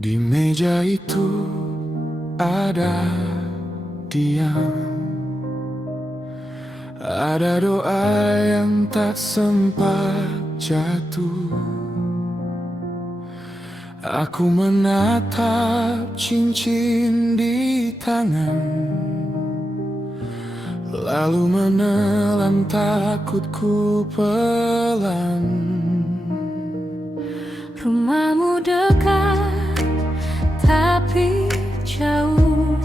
Di meja itu ada diam, ada doa yang tak sempat jatuh. Aku menatap cincin di tangan, lalu menelan takutku pelan. Rumahmu dekat tapi jauh,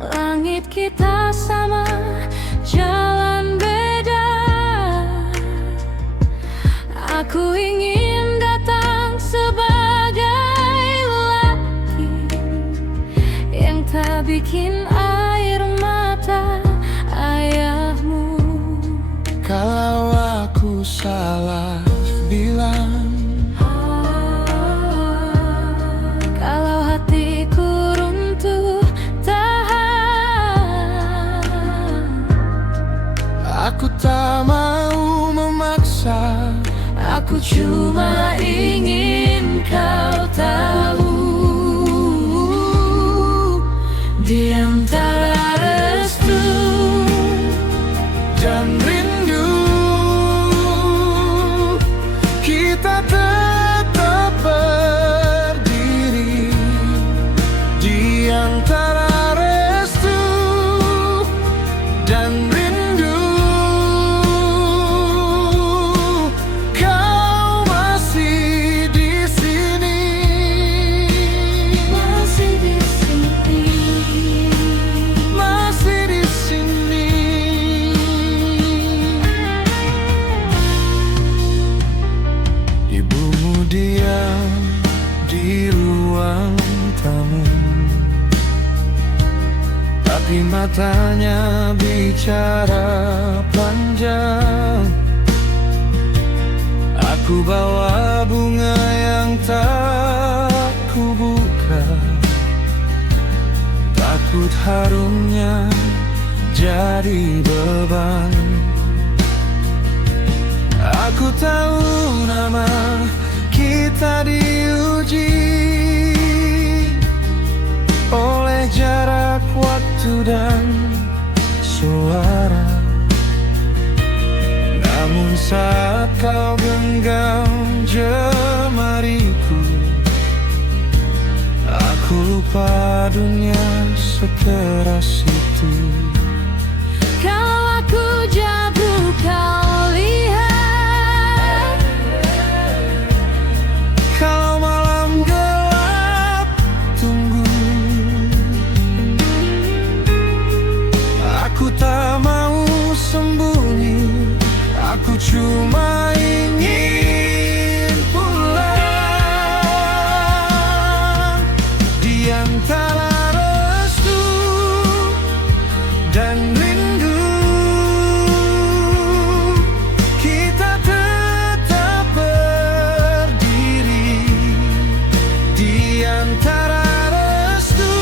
langit kita sama, jalan beda. Aku ingin datang sebagai lelaki yang tak bikin air mata ayahmu. Kalau aku salah bilang, kalau hatiku runtuh tahan, aku tak mau memaksa. aku cuma ingin kau tahu, di antara restu Dan rindu, kita tetap berdiri di antara restu dan rindu. Kau masih di sini, masih di sini. masih di sini. Ibumu diam di ruang tamu, tapi matanya bicara panjang. Aku bawa bunga yang tak kubuka, takut harumnya jadi beban. Aku tahu nama kita diuji oleh jarak waktu dan suara. Namun saat kau genggam jemariku, aku lupa dunia sekeras itu. Kalau aku jatuh kau lihat, Kalau malam gelap tunggu, aku tak mau sembunyi. Aku cuma ingin pulang di antara restu dan rindu. Kita tetap berdiri di antara restu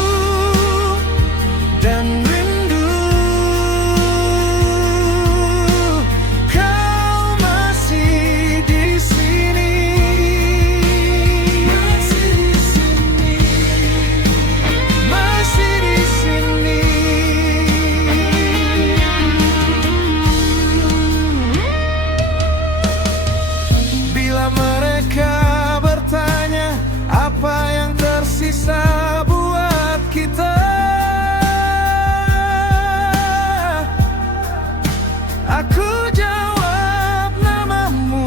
dan rindu. Kau masih di sini, masih di sini, masih di sini. Bila mereka bertanya apa yang tersisa buat kita, aku jawab namamu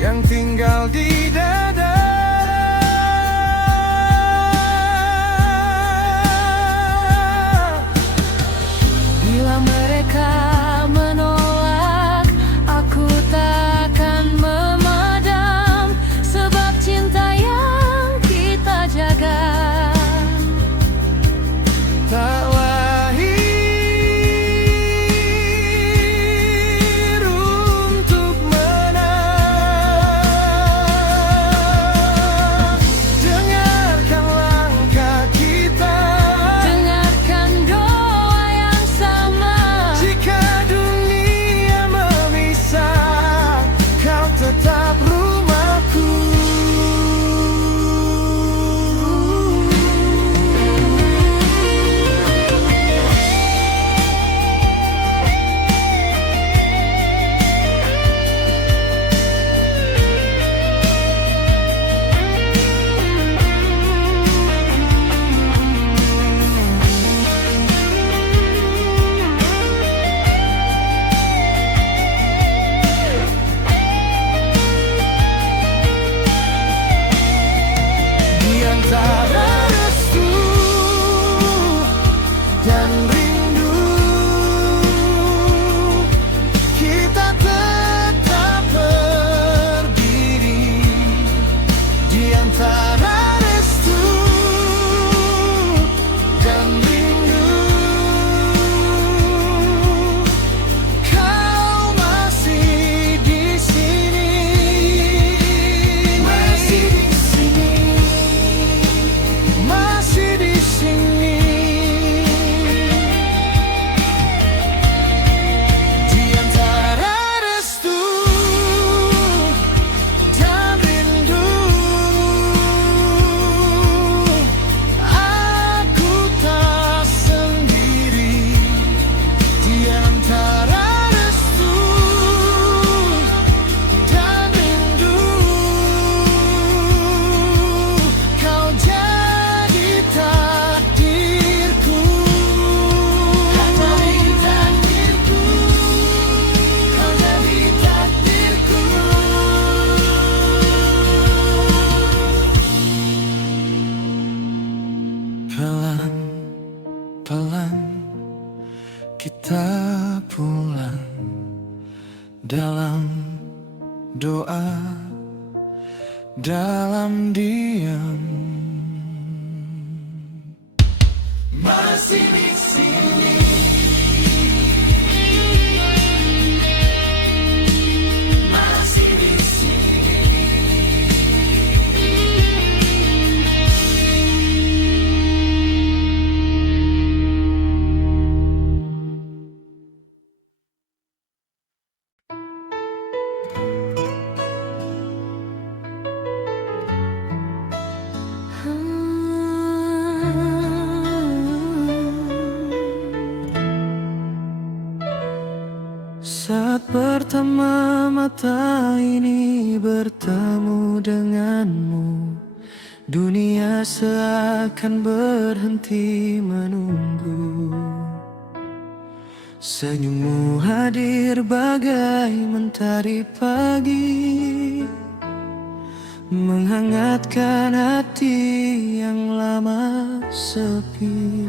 yang tinggal di dada. bila mereka menolak, aku takkan memadam, sebab cinta yang kita jaga Tak lahir untuk menang. doa dalam diam. Masih di sini, masih di sini. Saat pertama mata ini bertemu denganmu, dunia seakan berhenti menunggu. Senyummu hadir bagai mentari pagi, menghangatkan hati yang lama sepi.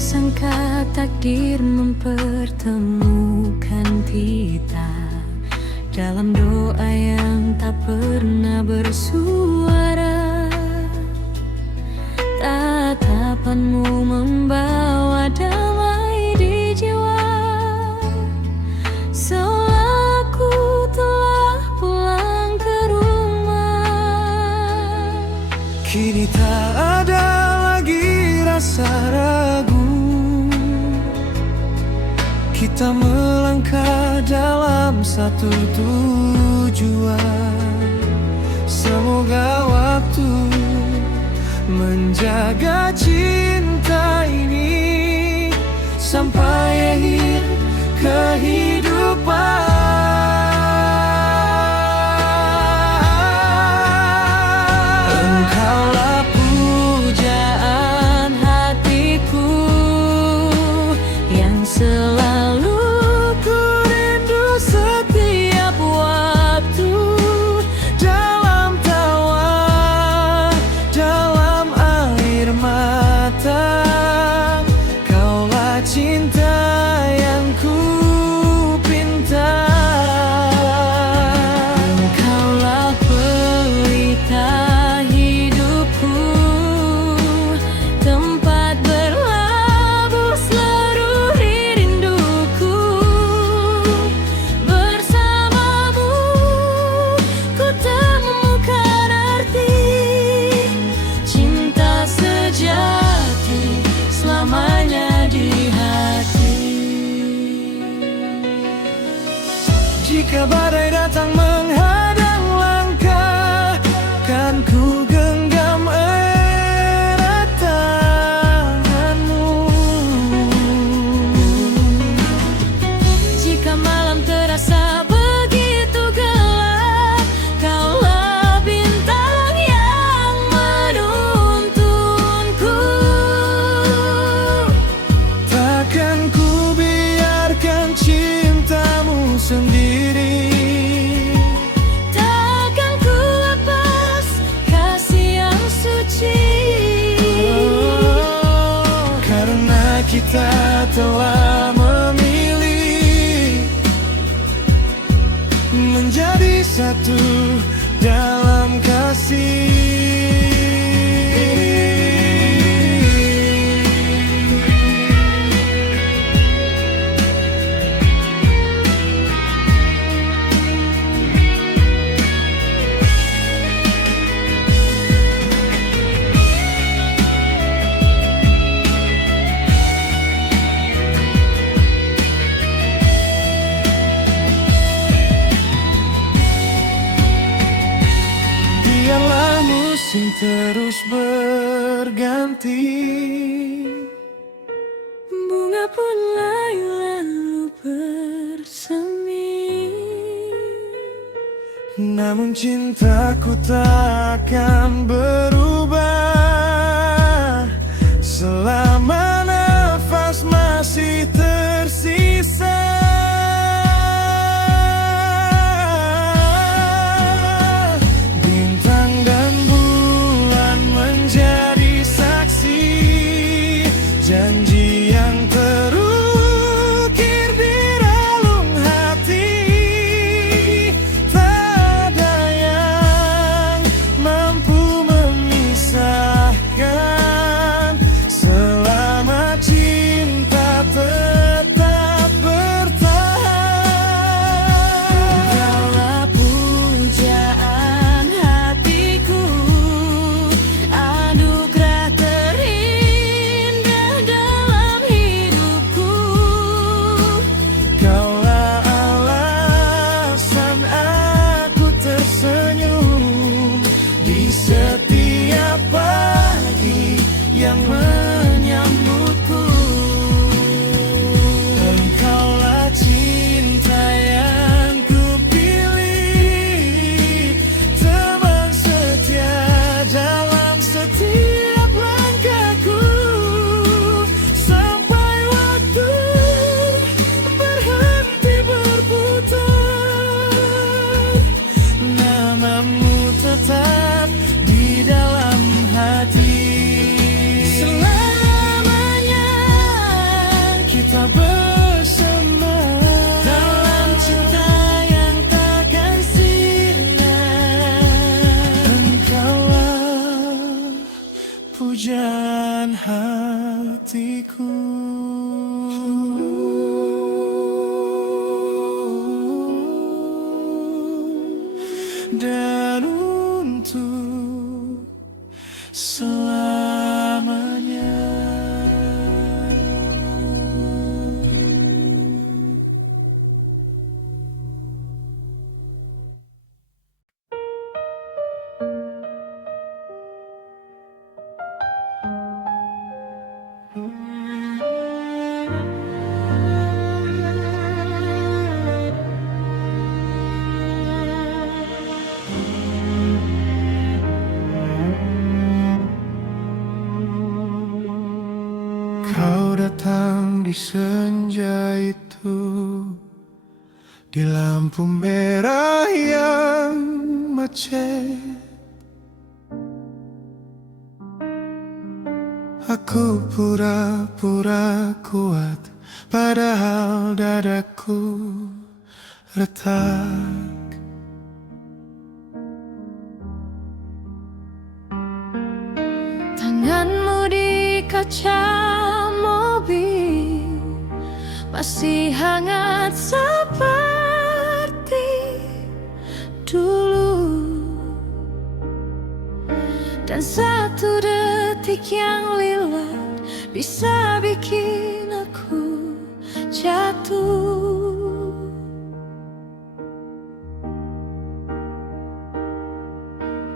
Sangka takdir mempertemukan kita dalam doa yang tak pernah bersuara. Tatapanmu membawa damai di jiwa, seolah aku telah pulang ke rumah. Kini tak ada lagi rasa ragu, kita melangkah dalam satu tujuan. Semoga waktu menjaga cinta ini sampai akhir kehidupan. Engkaulah pujaan hatiku yang selalu cinta yang ku pinta. Engkaulah pelita hidupku, tempat berlabuh seluruh rinduku. Bersamamu ku temukan arti cinta sejati selamanya di hati. Jika badai datang menghadang langkah, kan ku genggam erat tanganmu. Jika malam terasa begitu gelap, kaulah bintang yang menuntunku. Takkan ku biarkan cintamu sendiri, takkan ku lepas kasih yang suci. karena kita telah memilih menjadi satu dalam kasih. Biarlah musim terus berganti, Bunga pun lalu bersemi, namun cintaku tak akan berubah selama nafas masih tersisa. bukan untuk selamanya. Kau datang di senja itu, di lampu merah yang macet. Aku pura-pura kuat, padahal dadaku retak. Tanganmu di kaca mobil masih hangat seperti dulu, dan satu detik yang lewat bisa bikin aku jatuh.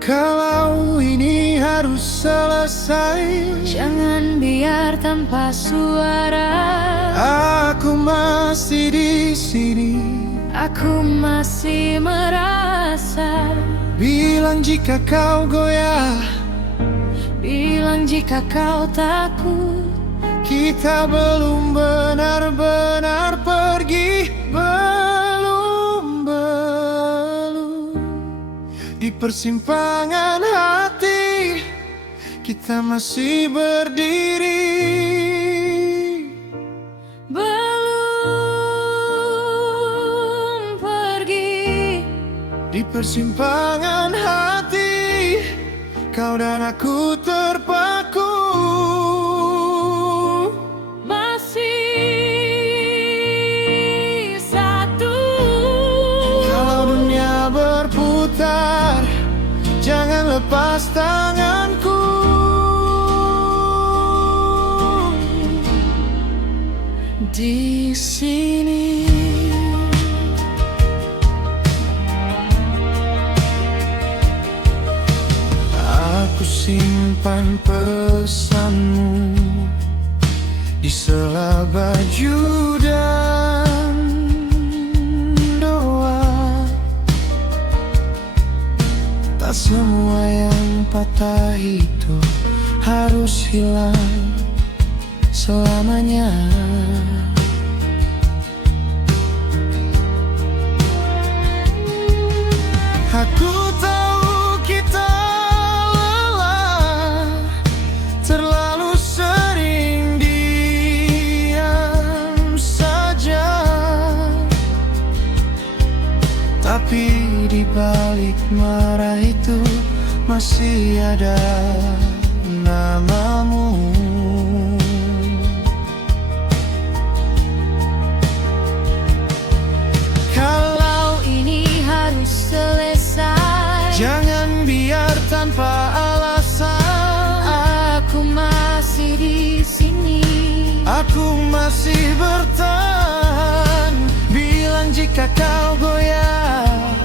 Kalau ini harus selesai, Jangan biar tanpa suara. aku masih di sini. Aku masih merasa. Bilang jika kau goyah, Bilang jika kau takut. kita belum benar-benar pergi. Belum di persimpangan hati, kita masih berdiri. Belum pergi. Di persimpangan hati, kau dan aku terpaku. Masih satu. Kalau dunia berputar, jangan lepas tanganku. Di sini aku simpan pesanmu di sela baju dan doa. Tak semua yang patah itu harus hilang selamanya. Aku tahu kita lelah, terlalu sering diam saja. Tapi di balik marah itu masih ada namamu. Kalau ini harus selesai. jangan biar tanpa alasan. Aku masih di sini. Aku masih bertahan. Bilang jika kau goyah,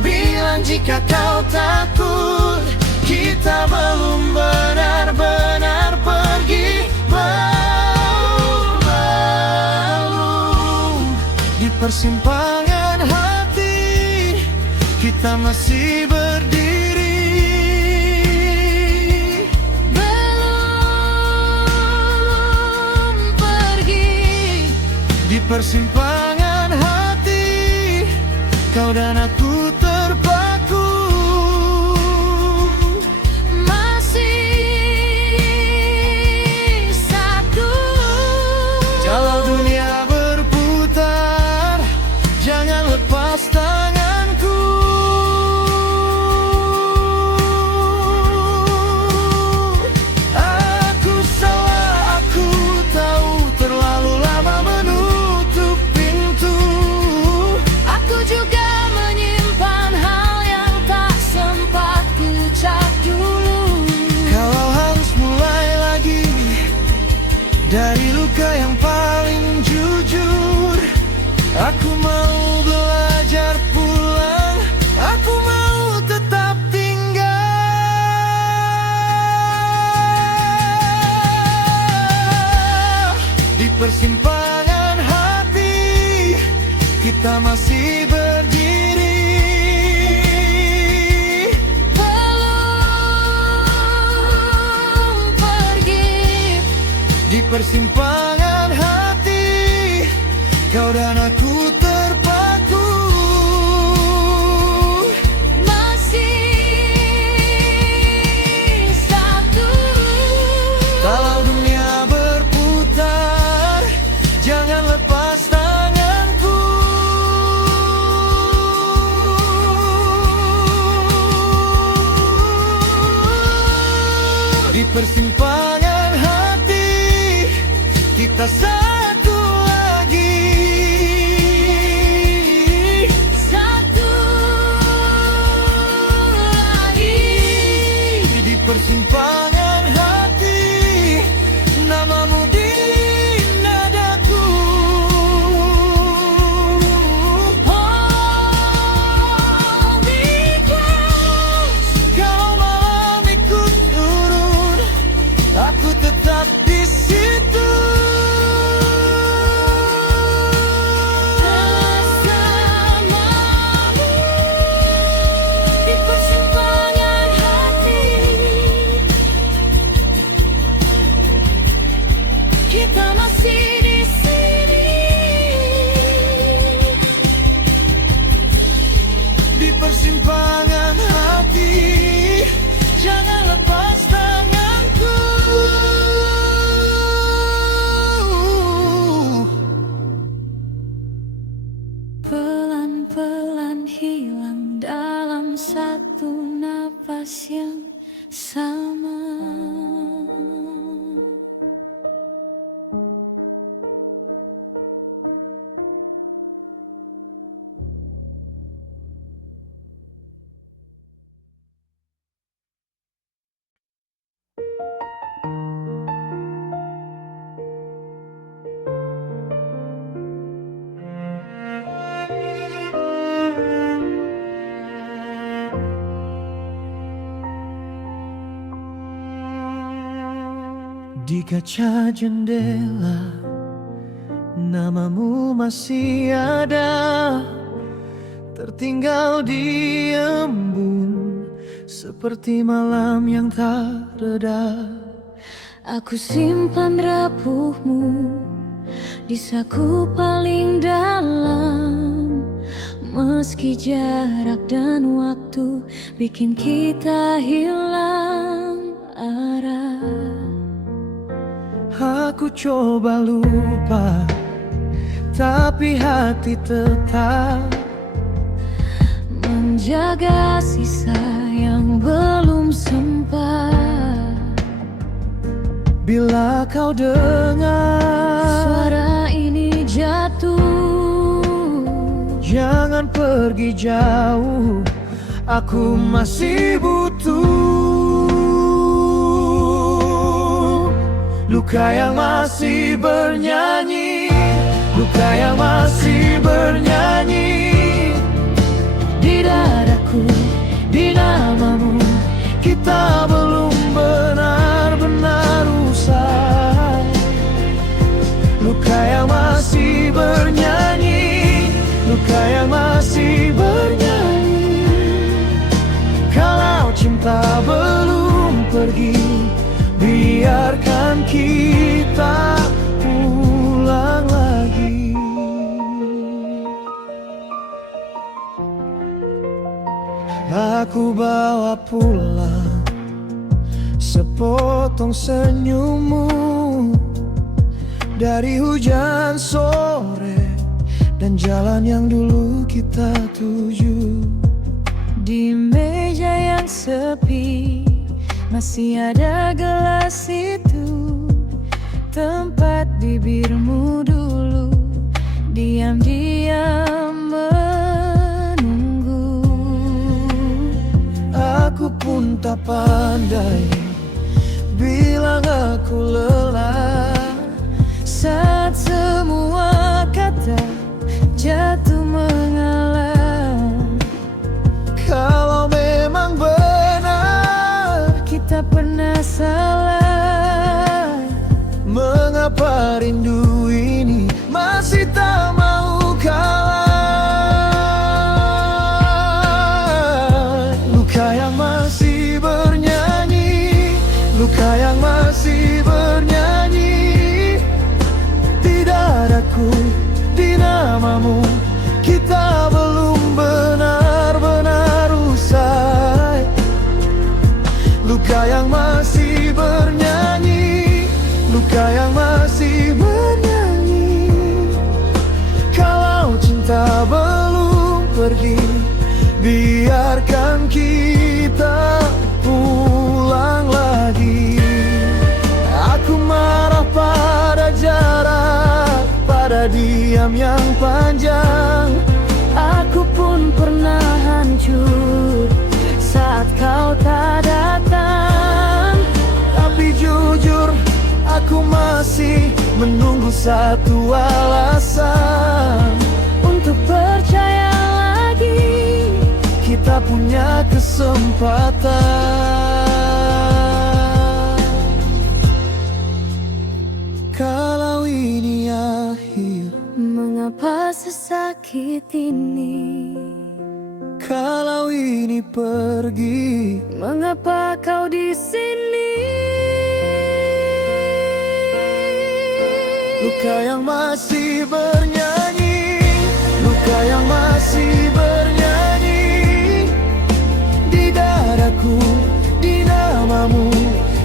bilang jika kau takut. Kita belum benar-benar pergi. Belum di persimpangan hati, kita masih berdiri. Belum pergi. Di persimpangan hati, kau dan aku terpaku. Masih satu. Kalau dunia berputar, jangan lepas tanganku. Aku salah, aku tahu, terlalu lama menutup pintu. Aku juga menyimpan persimpangan hati kita masih berdiri. Belum pergi. Di persimpangan hati kau dan aku terpaku. Masih satu. Kalau dunia berputar, jangan lepas tanganku. Di persimpangan hati kita satu lagi. Satu lagi. Di persimpangan hati namamu di nadaku. Hold me close. Kalau malam ikut turun, aku tetap di situ. Bersamamu di persimpangan hati. Kita masih di sini. Di persimpangan hati, jangan lepas tanganku. Pelan-pelan hilang dalam satu napas yang sama. Di kaca jendela, namamu masih ada, tertinggal di embun, seperti malam yang tak reda. Aku simpan rapuhmu di saku paling dalam. Meski jarak dan waktu bikin kita hilang arah. Aku coba lupa, tapi hati tetap menjaga sisa yang belum sempat. Bila kau dengar Suara ini jatuh, jangan pergi jauh, aku masih butuh. Luka yang masih bernyanyi, luka yang masih bernyanyi. Di dadaku, di namamu, kita belum benar-benar usai. Luka yang masih bernyanyi, luka yang masih bernyanyi. Kalau cinta belum pergi, biarkan kita pulang lagi. Aku bawa pulang sepotong senyummu dari hujan sore dan jalan yang dulu kita tuju. di meja yang sepi masih ada gelas itu, tempat bibirmu dulu diam-diam menunggu. Aku pun tak pandai bilang aku lelah Saat semua kata jatuh mengalah. Kalau memang benar Kita pernah salah. mengapa rindu masih menunggu satu alasan untuk percaya lagi. Kita punya kesempatan. Kalau ini akhir, mengapa sesakit ini? Kalau ini pergi, mengapa kau di sini? Luka yang masih bernyanyi, luka yang masih bernyanyi di dadaku, di namamu.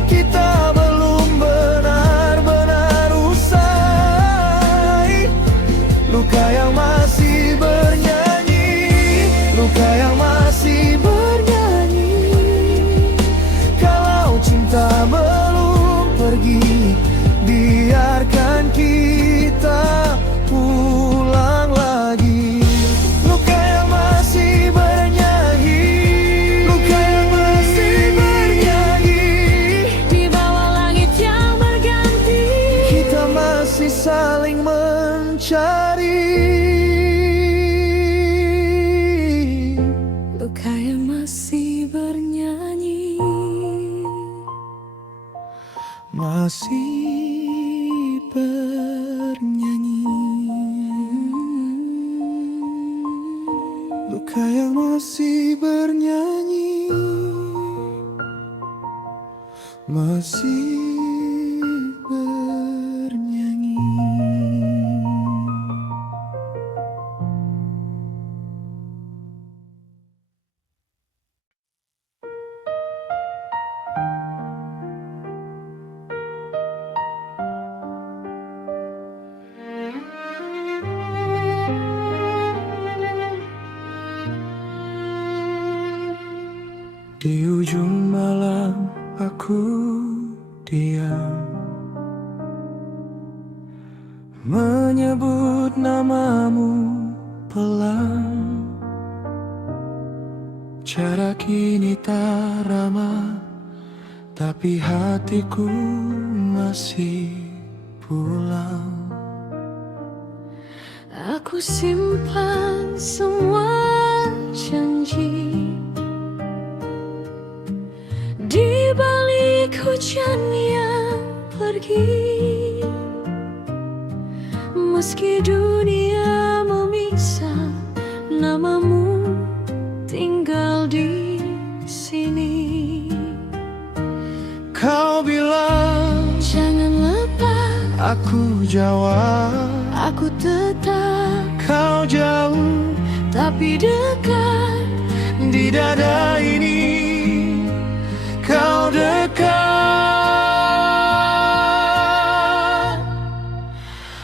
Kita belum benar-benar usai. Luka yang masih bernyanyi, luka yang masih bernyanyi. Kalau cinta belum pergi, biarkan kita pulang lagi. Luka yang masih bernyanyi, luka yang masih bernyanyi Di bawah langit yang berganti, kita masih saling mencari. luka yang masih bernyanyi. Masih bernyanyi. Luka yang masih bernyanyi, masih bernyanyi. Di ujung malam aku diam, menyebut namamu pelan. Cara kini tak ramah, tapi hatiku masih pulang. Aku simpan semua janji di balik hujan yang pergi. Meski dunia memisah, namamu tinggal di sini. Kau bilang Jangan lepas, aku jawab, aku tetap, kau jauh tapi dekat. di dada ini. Kau dekat,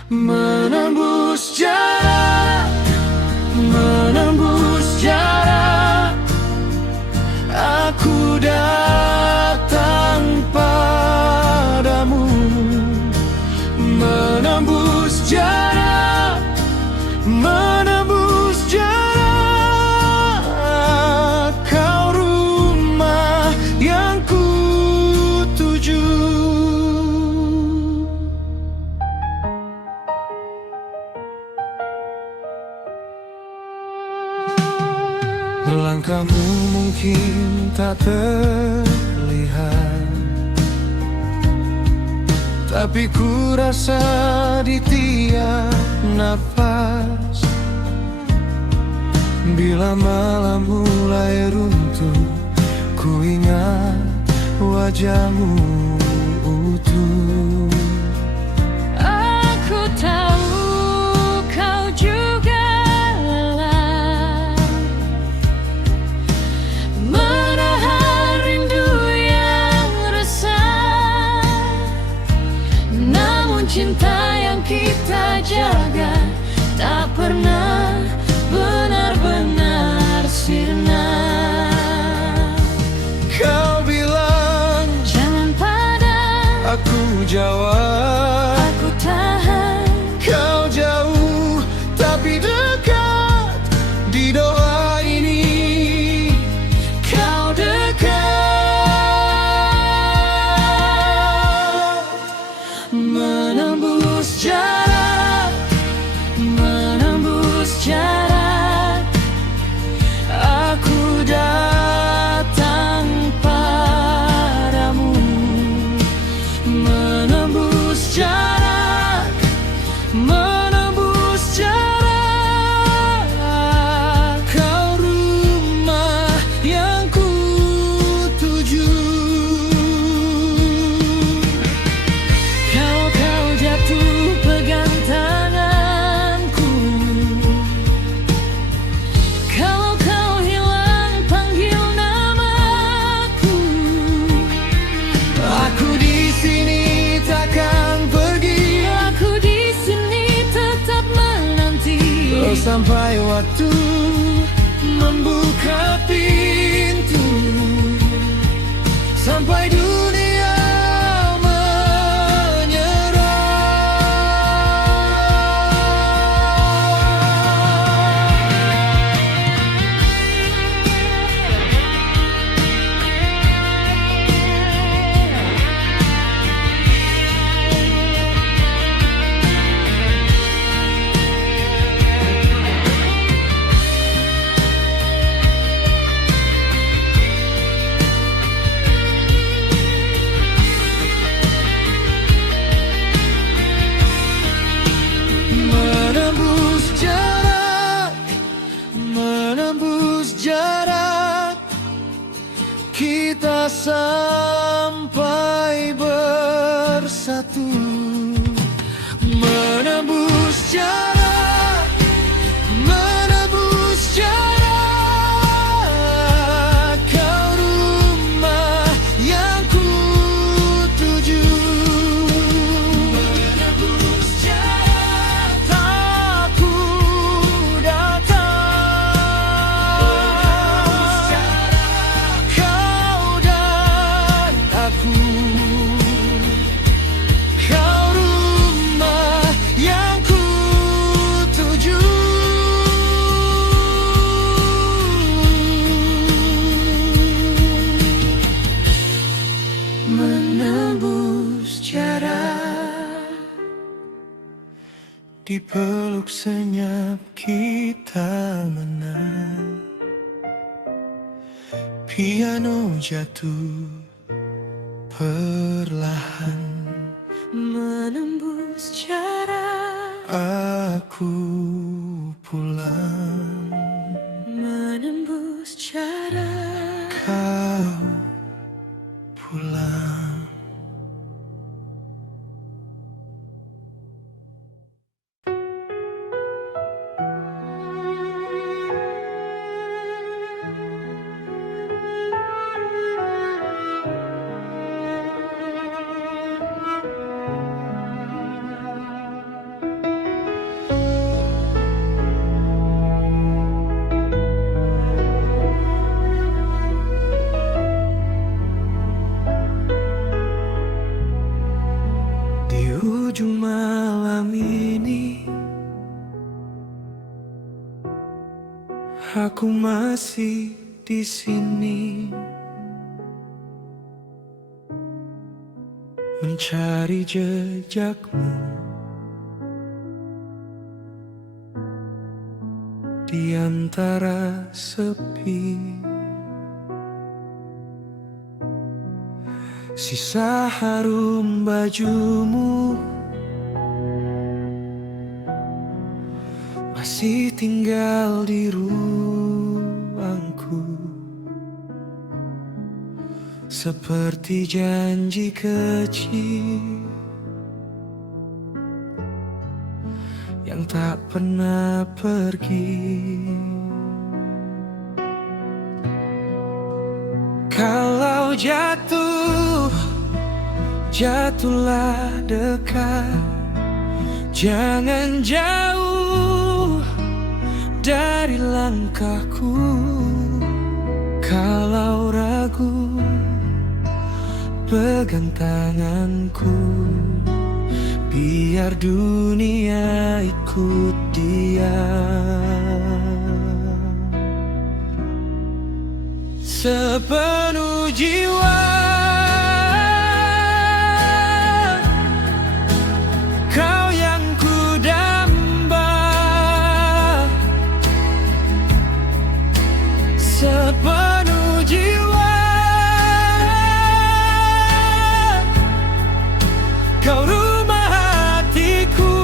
menembus jarak, menembus jarak. Aku datang padamu, menembus jarak, menembus jarak. Kau rumah yang ku tuju. Langkahmu mungkin tak terlihat, tapi ku rasa di tiap nafas. Bila malam mulai runtuh, ku ingat wajahmu utuh. Aku tahu kau juga lelah menahan rindu yang resah. Namun cinta yang kita jaga tak pernah benar-benar sirna. Kau bilang Jangan padam, aku jawab, aku tahan. kau jauh tapi dekat di doa ini. Kau dekat, sampai waktu membuka pintu, sampai dunia kita sampai bersatu, menembus jarak, menembus jarak. Kau rumah yang ku tuju, menembus jarak, tak ku datang, menembus jarak. Kau dan aku, kau rumah yang ku tuju. Menembus jarak, dipeluk senyap kita menang. Piano jatuh perlahan, menembus jarak, aku pulang, menembus jarak. kau pulang. Di ujung malam ini, aku masih di sini, mencari jejakmu di antara sepi. Sisa harum bajumu masih tinggal di ruangku, seperti janji kecil yang tak pernah pergi. Kalau jatuh, jatuhlah dekat, jangan jauh dari langkahku. Kalau ragu, pegang tanganku, biar dunia ikut dia. Sepenuh jiwa kau yang ku damba, sepenuh jiwa kau rumah hatiku.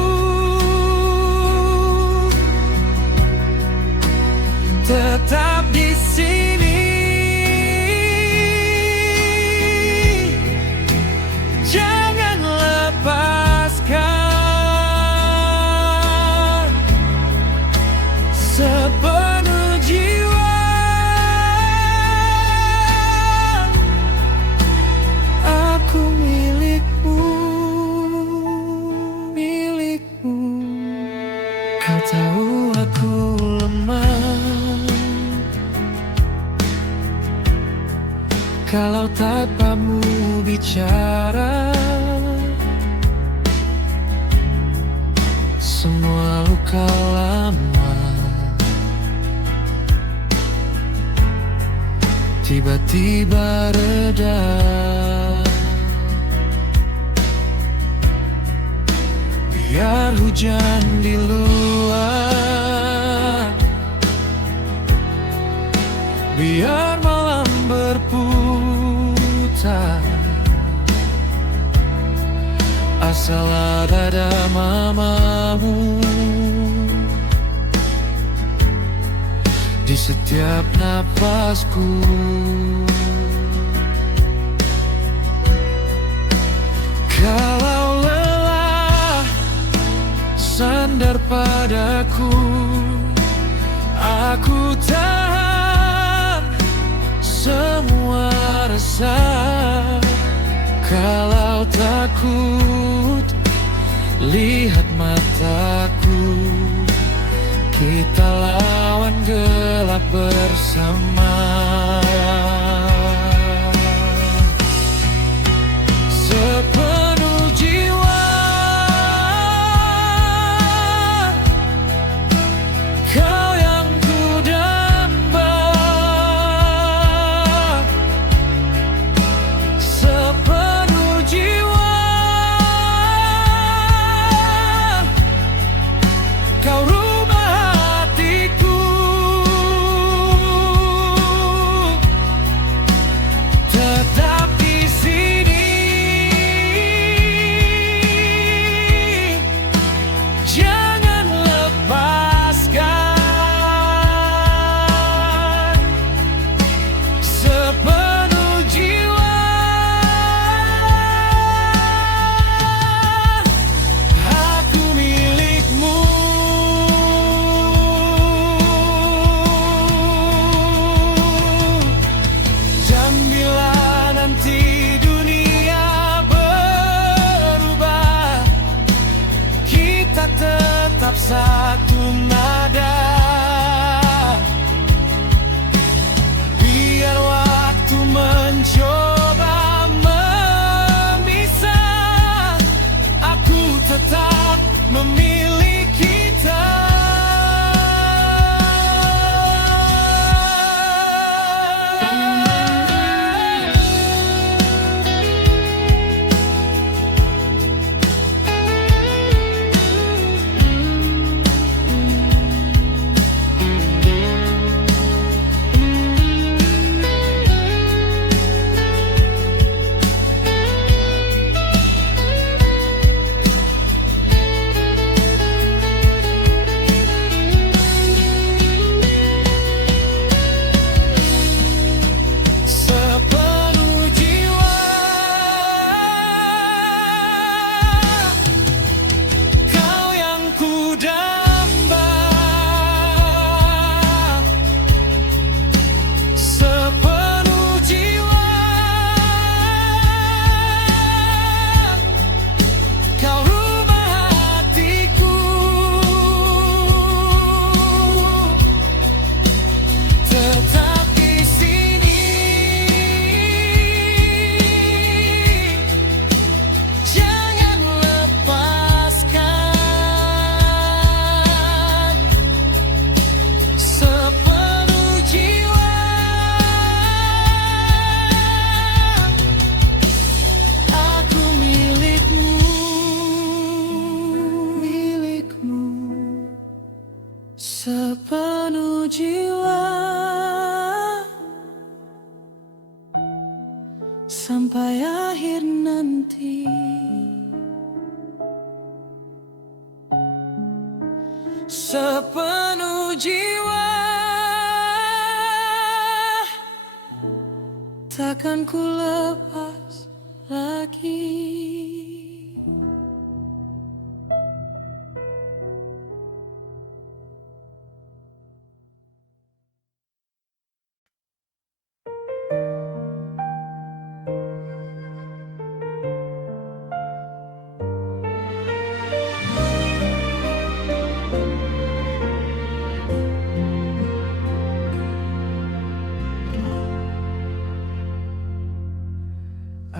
Tetap di sini, Kalau tanpamu bicara, semua luka lama tiba-tiba reda. Biar hujan di luar, biar malam berputar, asal ada mamamu di setiap napasku. Kalau lelah sandar padaku, aku tahan semua rasa. Kalau takut, lihat mataku, kita lawan gelap bersama. Sepenuh jiwa kau yang kudamba, sepenuh jiwa kau rubah hatiku. Tetap di sini, jangan lepaskan. Sepenuh jiwa aku milikmu. Dan bila nanti dunia berubah, kita tetap satu nada. Biar waktu mencoba memisah, aku tetap memilih kita. Sepenuh jiwa kau yang kudamba, sepenuh jiwa kau rubah hatiku. Tetap di sini, jangan lepaskan. Sepenuh jiwa aku milikmu, milikmu. Sepenuh jiwa sampai akhir nanti. Sepenuh jiwa takkan ku lepas lagi.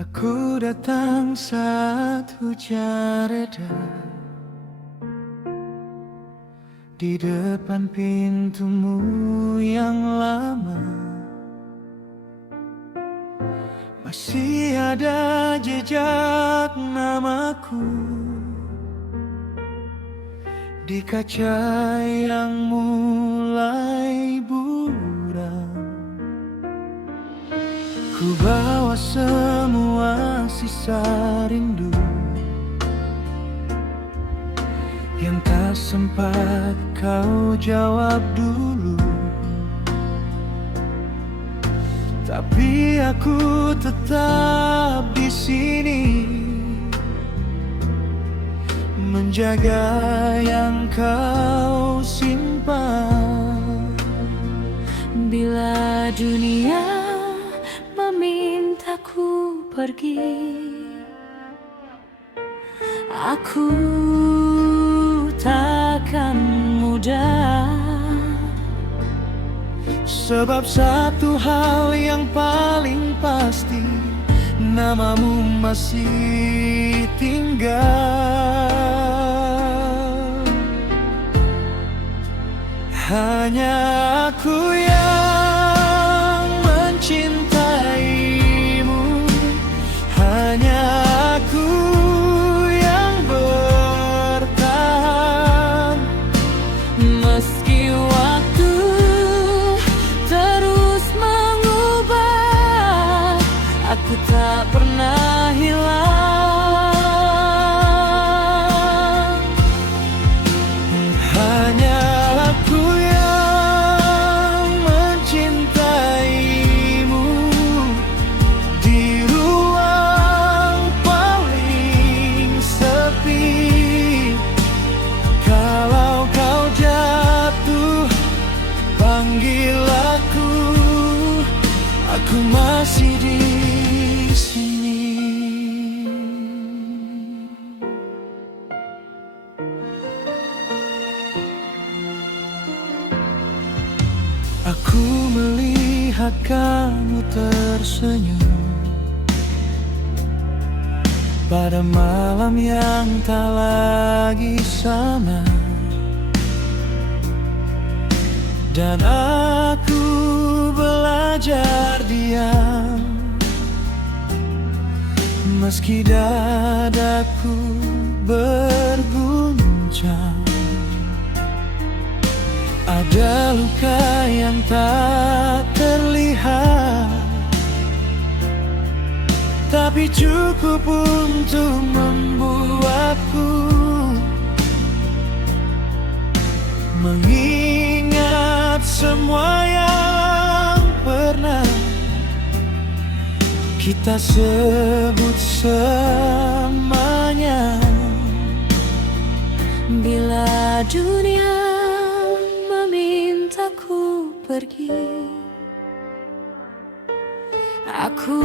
Aku datang saat hujan reda, di depan pintumu yang lama masih ada jejak namaku di kaca yang mulai buram. Ku bawa semua sisa rindu yang tak sempat kau jawab dulu. Tapi aku tetap di sini menjaga yang kau simpan. Bila dunia memintaku pergi, aku takkan mudah. Sebab satu hal yang paling pasti, namamu masih tinggal. Hanya aku yang mencintaimu, hanya aku yang bertahan. Meski waktu terus mengubah, aku tak pernah hilang. Hanya aku yang mencintaimu, di ruang paling sepi. Kalau kau jatuh, panggil aku masih di sini. Aku melihat kamu tersenyum pada malam yang tak lagi sama, dan aku belajar diam meski dadaku berguncang. Ada luka yang tak terlihat, tapi cukup untuk membuatku mengingat semua yang pernah kita sebut semuanya. Bila dunia memintaku pergi, aku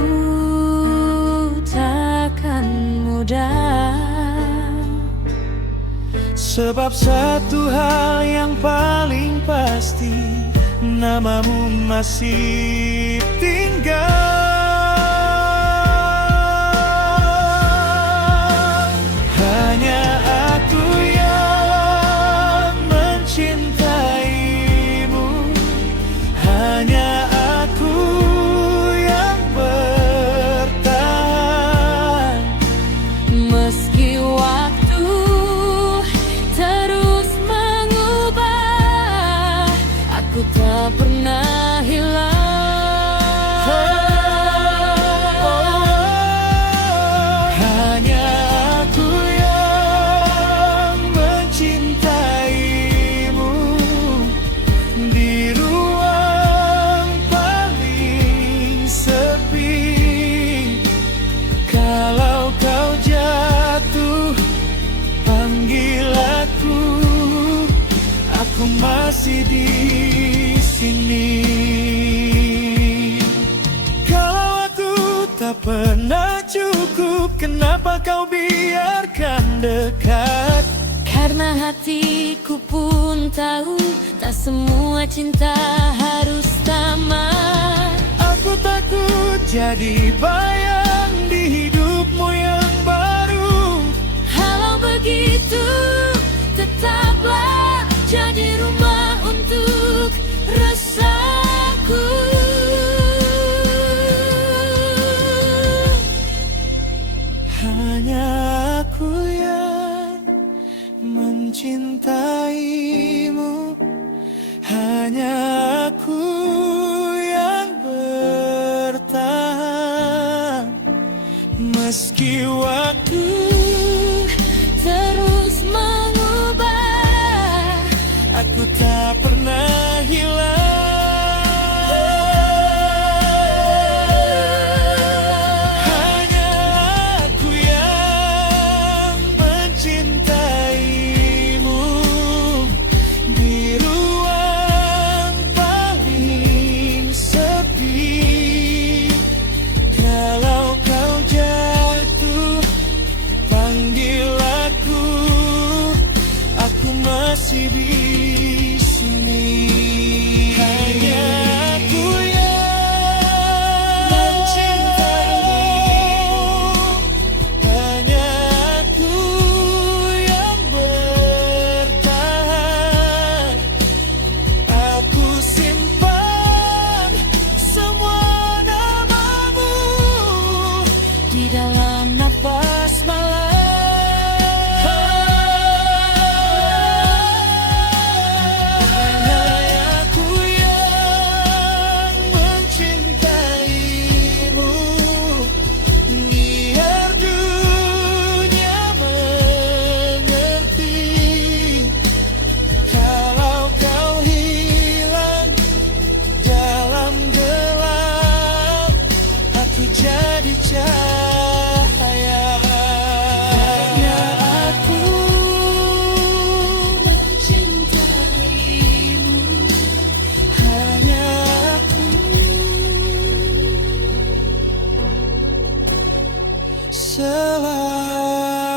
takkan mudah. Sebab satu hal yang paling pasti, namamu masih tinggal. Hanya aku yang mencintaimu, hanya aku yang bertahan. Meski waktu terus mengubah, aku tak pernah hilang. Hanya aku yang mencintaimu, di ruang paling sepi. Kalau kau jatuh, panggil aku masih di sini. Kalau aku tak pernah cukup, kenapa kau biarkan dekat? Karena hatiku pun tahu, tak semua cinta harus tamat. Aku takut jadi bayang di Meski waktu terus mengubah, aku tak pernah hilang. Hanya aku yang mencintaimu di ruang paling sepi. Kalau kau jatuh, panggil aku masih di sini. Hanya aku yang mencintaimu, hanya aku yang bertahan. Aku simpan semua namamu di dalam nafas malam. Jadi cahaya. Hanya aku mencintaimu, Hanya aku selamanya.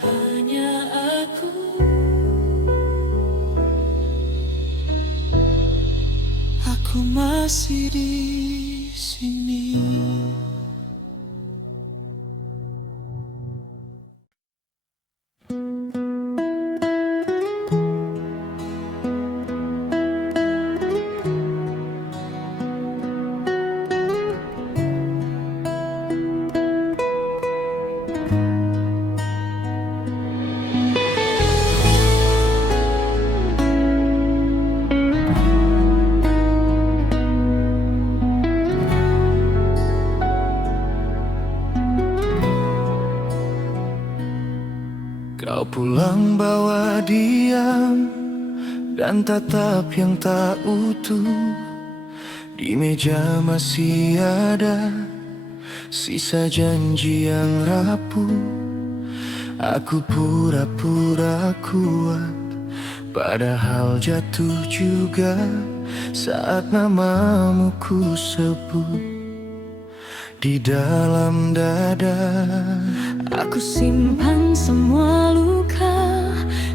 hanya aku. Aku masih di sini. Kau pulang bawa diam dan tatap yang tak utuh. Di meja masih ada sisa janji yang rapuh. Aku pura-pura kuat, padahal jatuh juga saat namamu ku sebut di dalam dada. Aku simpan semua luka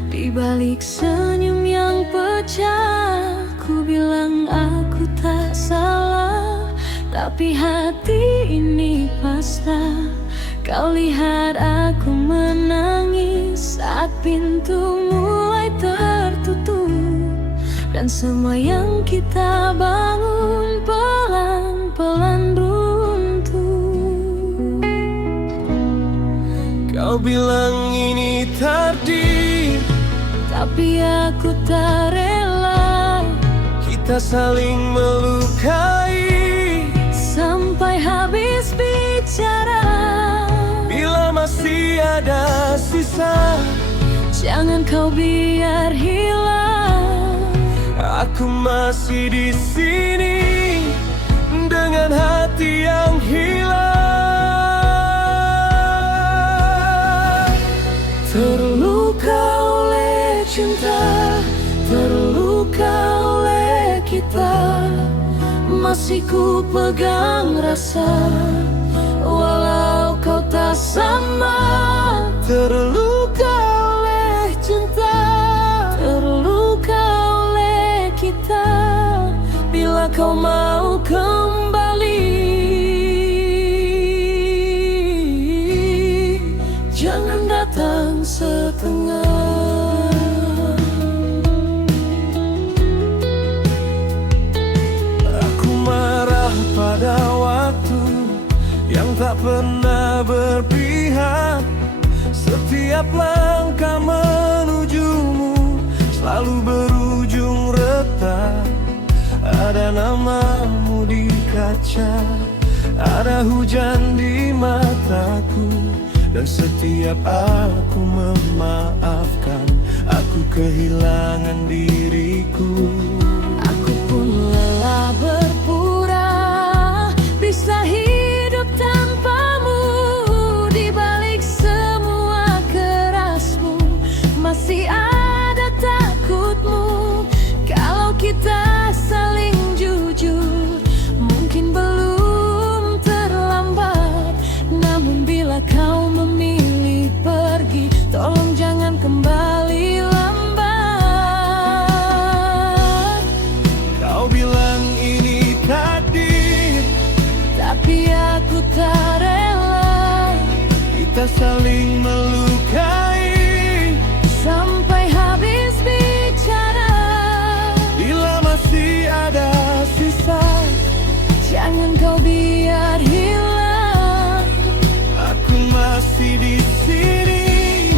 di balik senyum yang pecah. Ku bilang aku tak salah, tapi hati ini pasrah. Kau lihat aku menangis saat pintu mulai tertutup, dan semua yang kita bangun pelan-pelan runtuh. Kau bilang ini takdir, tapi aku tak rela. kita saling melukai Sampai habis bicara, bila masih ada sisa. jangan kau biar hilang. Aku masih di sini dengan hati yang hilang. Terluka oleh cinta, terluka oleh kita. Masih ku pegang rasa, walau kau tak sama. Terluka oleh cinta, Terluka oleh kita. Bila kau mau kembali, jangan datang setengah. aku marah pada waktu yang tak pernah berpihak. Setiap langkah menujumu selalu berujung retak. Ada nama di kaca. Ada hujan di mataku, dan setiap aku memaafkan, aku kehilangan diriku. Aku pun lelah berpura bisa hidup tanpamu. Di balik semua kerasmu, masih ada takutmu. Kalau kita saling jujur, mungkin belum terlambat. Namun bila kau memilih pergi, tolong jangan kembali lambat. Kau bilang ini takdir, Tapi aku tak rela kita saling melukai. sampai habis bicara. Bila masih ada sisa, Jangan kau biar hilang. aku masih di sini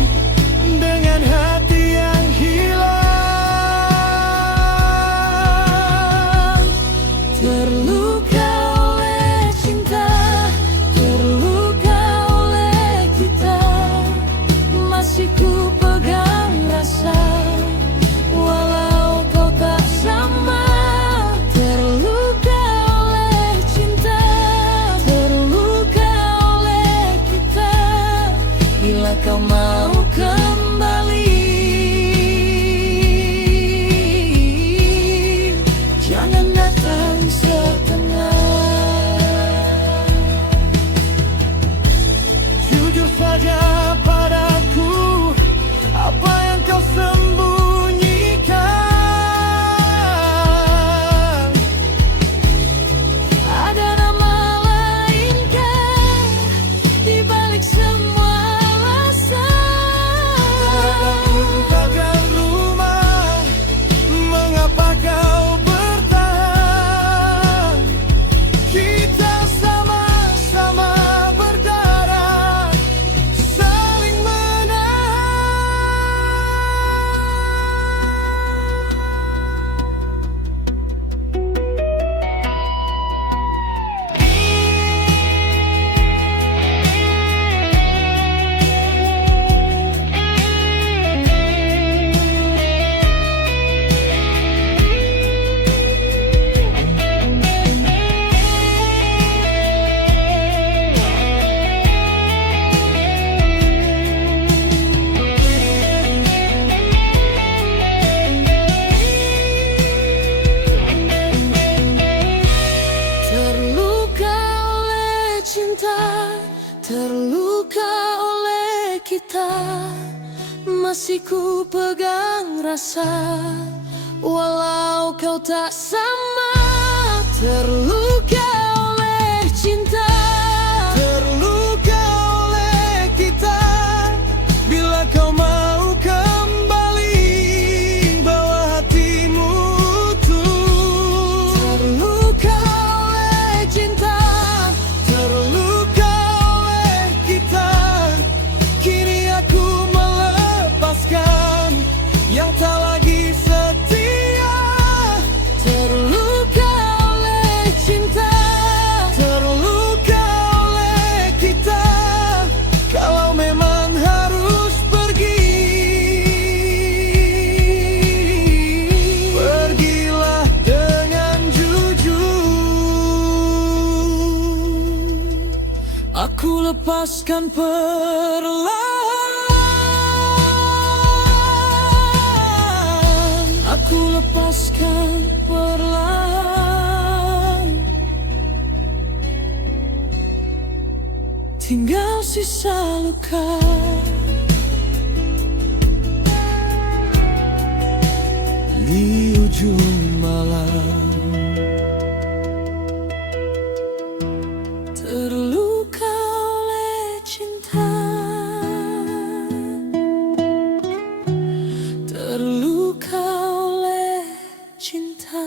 dengan hati yang hilang. Terluka oleh cinta, terluka oleh kita. Masih ku pegang rasa, walau kau tak sama. Terluka oleh cinta, terluka oleh kita. Bila kau mau kembali, jangan datang setengah. Jujur saja padaku, apa yang kau sembunyikan. Ada nama lainkah di balik semua alasan? Gagal rumah, mengapa kau bertahan? Kita sama-sama berdarah, saling Terluka oleh cinta, terluka oleh kita. Masih ku pegang rasa, walau kau tak sama. Terluka oleh cinta, terluka oleh kita. Bila kau mau kembali, bawa hatimu utuh. terluka oleh cinta, Terluka oleh kita. Kini aku melepaskan yang tak lagi setia. terluka oleh cinta. Terluka oleh kita. Kalau memang harus pergi, pergilah dengan jujur. Aku lepaskan perlahan. Aku lepaskan perlahan. Tinggal sisa luka. Di ujung malam, Terluka oleh cinta, terluka oleh cinta.